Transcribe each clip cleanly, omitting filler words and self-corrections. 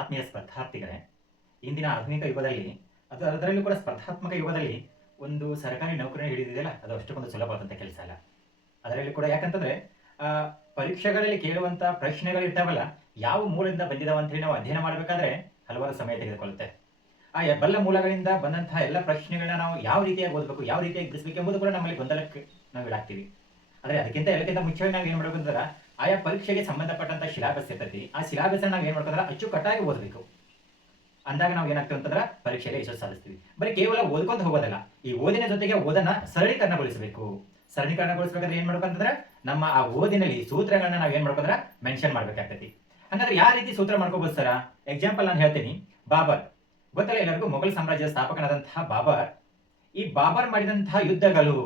ಆತ್ಮೀಯ ಸ್ಪರ್ಧಾರ್ಥಿಗಳೇ, ಇಂದಿನ ಆಧುನಿಕ ಯುಗದಲ್ಲಿ ಅದರಲ್ಲೂ ಕೂಡ ಸ್ಪರ್ಧಾತ್ಮಕ ಯುಗದಲ್ಲಿ ಒಂದು ಸರ್ಕಾರಿ ನೌಕರಿ ಹಿಡಿದಿದೆಯಲ್ಲ, ಅದು ಅಷ್ಟಕ್ಕೊಂದು ಸುಲಭವಾದಂಥ ಕೆಲಸ ಅಲ್ಲ. ಅದರಲ್ಲಿ ಕೂಡ ಯಾಕಂತಂದ್ರೆ ಆ, ಪರೀಕ್ಷೆಗಳಲ್ಲಿ ಕೇಳುವಂಥ ಪ್ರಶ್ನೆಗಳಿರ್ತಾವಲ್ಲ, ಯಾವ ಮೂಲದಿಂದ ಬಂದಿದಾವ ಅಂತ ಹೇಳಿ ನಾವು ಅಧ್ಯಯನ ಮಾಡಬೇಕಾದ್ರೆ ಹಲವಾರು ಸಮಯ ತೆಗೆದುಕೊಳ್ಳುತ್ತೆ. ಆ ಬಲ್ಲ ಮೂಲಗಳಿಂದ ಬಂದಂತಹ ಎಲ್ಲ ಪ್ರಶ್ನೆಗಳನ್ನ ನಾವು ಯಾವ ರೀತಿಯಾಗಿ ಓದಬೇಕು, ಯಾವ ರೀತಿಯಾಗಿ ಬಿಡಿಸಬೇಕು ಎಂಬುದು ಕೂಡ ನಮ್ಮಲ್ಲಿ ಗೊಂದಲಕ್ಕೆ ನಾವು ಇಡಾಕ್ತೀವಿ. ಆದರೆ ಅದಕ್ಕಿಂತ ಎಲ್ಲಕ್ಕಿಂತ ಮುಖ್ಯವಾಗಿ ನಾವು ಏನು ಮಾಡಬೇಕು ಅಂದ್ರೆ ಆಯಾ ಪರೀಕ್ಷೆಗೆ ಸಂಬಂಧಪಟ್ಟಂತ ಸಿಲಾಬಸ್ ಇರ್ತೈತಿ. ಆ ಸಿಲಾಬಸ್ ನಾವು ಏನು ಮಾಡ್ಕೊಂಡ್ರೆ ಅಚ್ಚುಕಟ್ಟಾಗಿ ಓದಬೇಕು. ಅಂದಾಗ ನಾವು ಏನಾಗ್ತೀವಿ ಅಂತಂದ್ರೆ ಪರೀಕ್ಷೆಯಲ್ಲಿ ಯಶಸ್ಸು ಸಾಧಿಸ್ತೀವಿ. ಬರೀ ಕೇವಲ ಓದ್ಕೊಂತ ಹೋಗೋದಲ್ಲ, ಈ ಓದಿನ ಜೊತೆಗೆ ಓದನ್ನ ಸರಳೀಕರಣಗೊಳಿಸಬೇಕು. ಸರಳೀಕರಣಗೊಳಿಸಬೇಕಾದ್ರೆ ಏನ್ ಮಾಡ್ಬೇಕಂತಂದ್ರೆ ನಮ್ಮ ಆ ಓದಿನಲ್ಲಿ ಸೂತ್ರಗಳನ್ನ ನಾವು ಏನ್ ಮಾಡ್ಕೊಂಡ್ರೆ ಮೆನ್ಷನ್ ಮಾಡ್ಬೇಕಾಗ್ತೈತಿ. ಹಂಗಾದ್ರೆ ಯಾವ ರೀತಿ ಸೂತ್ರ ಮಾಡ್ಕೋಬಹುದು ಸರ? ಎಕ್ಸಾಂಪಲ್ ನಾನು ಹೇಳ್ತೀನಿ. ಬಾಬರ್ ಗೊತ್ತಲ್ಲ ಎಲ್ಲರಿಗೂ, ಮೊಘಲ್ ಸಾಮ್ರಾಜ್ಯದ ಸ್ಥಾಪಕನಾದಂತಹ ಬಾಬರ್. ಈ ಬಾಬರ್ ಮಾಡಿದಂತಹ ಯುದ್ಧಗಳು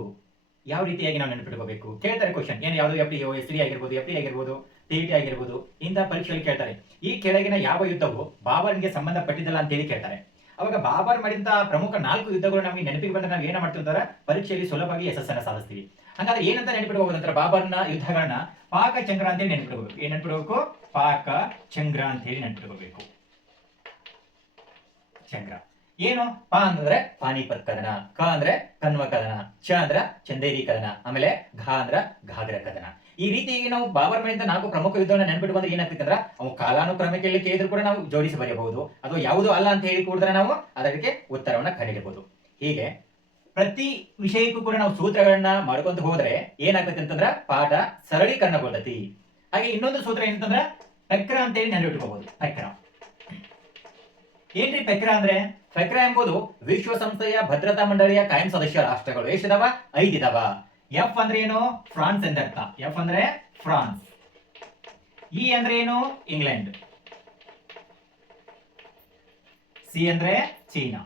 ಯಾವ ರೀತಿಯಾಗಿ ನಾವು ನೆನಪಿಟ್ಕೋಬೇಕು? ಕೇಳ್ತಾರೆ ಕ್ವಶನ್. ಏನು ಯಾವುದು ಎಸ್ ಡಿ ಆಗಿರ್ಬೋದು, FD ಆಗಿರ್ಬೋದು, TET ಆಗಿರ್ಬೋದು, ಇಂತಹ ಪರೀಕ್ಷೆಯಲ್ಲಿ ಕೇಳ್ತಾರೆ. ಈ ಕೆಳಗಿನ ಯಾವ ಯುದ್ಧವು ಬಾಬರ್ಗೆ ಸಂಬಂಧಪಟ್ಟಿದ್ದಲ್ಲ ಅಂತ ಹೇಳಿ ಕೇಳ್ತಾರೆ. ಅವಾಗ ಬಾಬರ್ ಮಾಡಿದಂತಹ ಪ್ರಮುಖ 4 ಯುದ್ಧಗಳು ನಮಗೆ ನೆನಪಿಗೆ ಬಂದ್ರೆ ನಾವು ಏನ ಮಾಡ್ತೀವಿ ಅಂದ್ರೆ ಪರೀಕ್ಷೆಯಲ್ಲಿ ಸುಲಭವಾಗಿ ಯಶಸ್ಸನ್ನ ಸಾಧಿಸ್ತೀವಿ. ಹಾಗಾದ್ರೆ ಏನಂತ ನೆನಪಿಟ್ಕೋಬಹುದು? ಬಾಬರ್ನ ಯುದ್ಧಗಳನ್ನ ಪಾಕ ಚಂದ್ರ ಅಂತ ಹೇಳಿ ನೆನಪಿಟ್ಕೋಬೇಕು. ಏನ್ ನೆನಪಿಡ್ಬೇಕು? ಪಾಕ ಚಂದ್ರ ಅಂತ ಹೇಳಿ ನೆನಪಿಟ್ಕೋಬೇಕು. ಚಂದ್ರ ಏನು? ಪ ಅಂದ್ರೆ ಪಾನಿಪತ್ ಕದನ, ಕ ಅಂದ್ರೆ ಕನ್ವ ಕದನ, ಚ ಅಂದ್ರ ಚಂದೇರಿ ಕದನ, ಆಮೇಲೆ ಘ ಅಂದ್ರ ಘಾಗ್ರ ಕದನ. ಈ ರೀತಿ ನಾವು ಬಾಬರ್ ಮಾಡಿದ 4 ಪ್ರಮುಖ ಯುದ್ಧವನ್ನ ನೆನಪಿಟ್ಕೊಂಡ್ರೆ ಏನಾಗ್ತದೆ ಅಂದ್ರೆ ಅವು ಕಾಲಾನುಕ್ರಮಕ್ಕೆ ಕೇಳಿದ್ರು ಕೂಡ ನಾವು ಜೋಡಿಸಿ ಬರೆಯಬಹುದು, ಅಥವಾ ಯಾವುದು ಅಲ್ಲ ಅಂತ ಹೇಳಿ ಕೂಡಿದ್ರೆ ನಾವು ಅದಕ್ಕೆ ಉತ್ತರವನ್ನ ಕಂಡುಹಿಡಿಯಬಹುದು. ಹೀಗೆ ಪ್ರತಿ ವಿಷಯಕ್ಕೂ ಕೂಡ ನಾವು ಸೂತ್ರಗಳನ್ನ ಮಾಡ್ಕೊಂತ ಹೋದ್ರೆ ಏನಾಗ್ತದೆ ಅಂತಂದ್ರ ಪಾಠ ಸರಳೀಕರಣಗೊಳ್ತತಿ. ಹಾಗೆ ಇನ್ನೊಂದು ಸೂತ್ರ ಏನಂತಂದ್ರ ಪೆಕ್ರ ಅಂತ ಹೇಳಿ ನೆನಪಿಟ್ಕೋಬಹುದು. ಪೆಕ್ರ ಏನ್ರಿ ಪೆಕ್ರ ಅಂದ್ರೆ? ಪೆಕ್ರ ಎಂಬುದು ವಿಶ್ವಸಂಸ್ಥೆಯ ಭದ್ರತಾ ಮಂಡಳಿಯ ಕಾಯಂ ಸದಸ್ಯ ರಾಷ್ಟ್ರಗಳು. ಎಷ್ಟಿದಾವ? 5 ಇದಾವ. ಎಫ್ ಅಂದ್ರೆ ಏನು? ಫ್ರಾನ್ಸ್ ಎಂದರ್ಥ. ಎಫ್ ಅಂದ್ರೆ ಫ್ರಾನ್ಸ್. ಇ ಅಂದ್ರೆ ಏನು? ಇಂಗ್ಲೆಂಡ್. ಸಿ ಅಂದ್ರೆ ಚೀನಾ.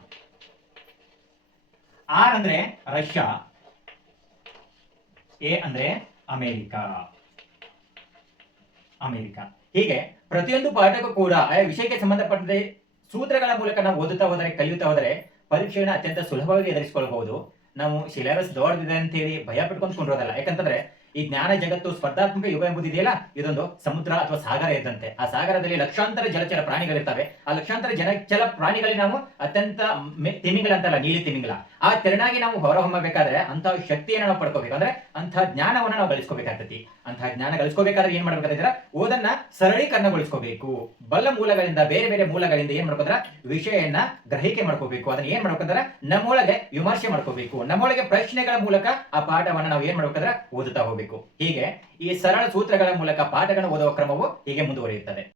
ಆರ್ ಅಂದ್ರೆ ರಷ್ಯಾ. ಎ ಅಂದ್ರೆ ಅಮೆರಿಕಾ. ಹೀಗೆ ಪ್ರತಿಯೊಂದು ಪಾಠಕ್ಕೂ ಕೂಡ ಆಯಾ ವಿಷಯಕ್ಕೆ ಸಂಬಂಧಪಟ್ಟಂತೆ ಸೂತ್ರಗಳ ಮೂಲಕ ನಾವು ಓದುತ್ತಾ ಹೋದರೆ, ಕಲಿಯುತ್ತಾ ಹೋದರೆ ಪರೀಕ್ಷೆಯನ್ನು ಅತ್ಯಂತ ಸುಲಭವಾಗಿ ಎದುರಿಸಿಕೊಳ್ಳಬಹುದು. ನಾವು ಸಿಲೆಬಸ್ ದೊಡ್ಡದಿದೆ ಅಂತ ಹೇಳಿ ಭಯ ಪಟ್ಕೊಂಡ್ಕೊಂಡಿರೋದಲ್ಲ. ಯಾಕಂತಂದ್ರೆ ಈ ಜ್ಞಾನ ಜಗತ್ತು ಸ್ಪರ್ಧಾತ್ಮಕ ಯುಗ ಎಂಬುದಿದೆಯಲ್ಲ, ಇದೊಂದು ಸಮುದ್ರ ಅಥವಾ ಸಾಗರ ಇದ್ದಂತೆ. ಆ ಸಾಗರದಲ್ಲಿ ಲಕ್ಷಾಂತರ ಜಲಚರ ಪ್ರಾಣಿಗಳಿರ್ತವೆ. ಆ ಲಕ್ಷಾಂತರ ಜಲಚರ ಪ್ರಾಣಿಗಳಿಗೆ ನಾವು ಅತ್ಯಂತ ತಿಮಿಂಗಲ ಅಂತಲ್ಲ, ನೀಲಿ ತಿಮಿಂಗಲ, ಆ ತೆರನಾಗಿ ನಾವು ಹೊರಹೊಮ್ಮಬೇಕಾದ್ರೆ ಅಂತಹ ಶಕ್ತಿಯನ್ನು ನಾವು ಪಡ್ಕೋಬೇಕು. ಅಂದ್ರೆ ಅಂತಹ ಜ್ಞಾನವನ್ನ ನಾವು ಗಳಿಸ್ಕೋಬೇಕಾಗ್ತತಿ. ಅಂತಹ ಜ್ಞಾನ ಗಳಿಸ್ಕೋಬೇಕಾದ್ರೆ ಏನ್ ಮಾಡ್ಬೇಕಾದ್ರೆ ಓದನ್ನ ಸರಳೀಕರಣಗೊಳಿಸ್ಕೋಬೇಕು. ಬಲ್ಲ ಮೂಲಗಳಿಂದ, ಬೇರೆ ಬೇರೆ ಮೂಲಗಳಿಂದ ಏನ್ ಮಾಡ್ಕೋದ್ರ ವಿಷಯವನ್ನ ಗ್ರಹಿಕೆ ಮಾಡ್ಕೋಬೇಕು. ಅದನ್ನ ಏನ್ ಮಾಡ್ಬೇಕಂದ್ರೆ ನಮ್ಮೊಳಗೆ ವಿಮರ್ಶೆ ಮಾಡ್ಕೋಬೇಕು. ನಮ್ಮೊಳಗೆ ಪ್ರಶ್ನೆಗಳ ಮೂಲಕ ಆ ಪಾಠವನ್ನ ನಾವು ಏನ್ ಮಾಡ್ಬೇಕಂದ್ರೆ ಓದುತ್ತಾ ಹೋಗ್ಬೇಕು. ಹೀಗೆ ಈ ಸರಳ ಸೂತ್ರಗಳ ಮೂಲಕ ಪಾಠಗಳನ್ನು ಓದುವ ಕ್ರಮವು ಹೀಗೆ ಮುಂದುವರಿಯುತ್ತದೆ.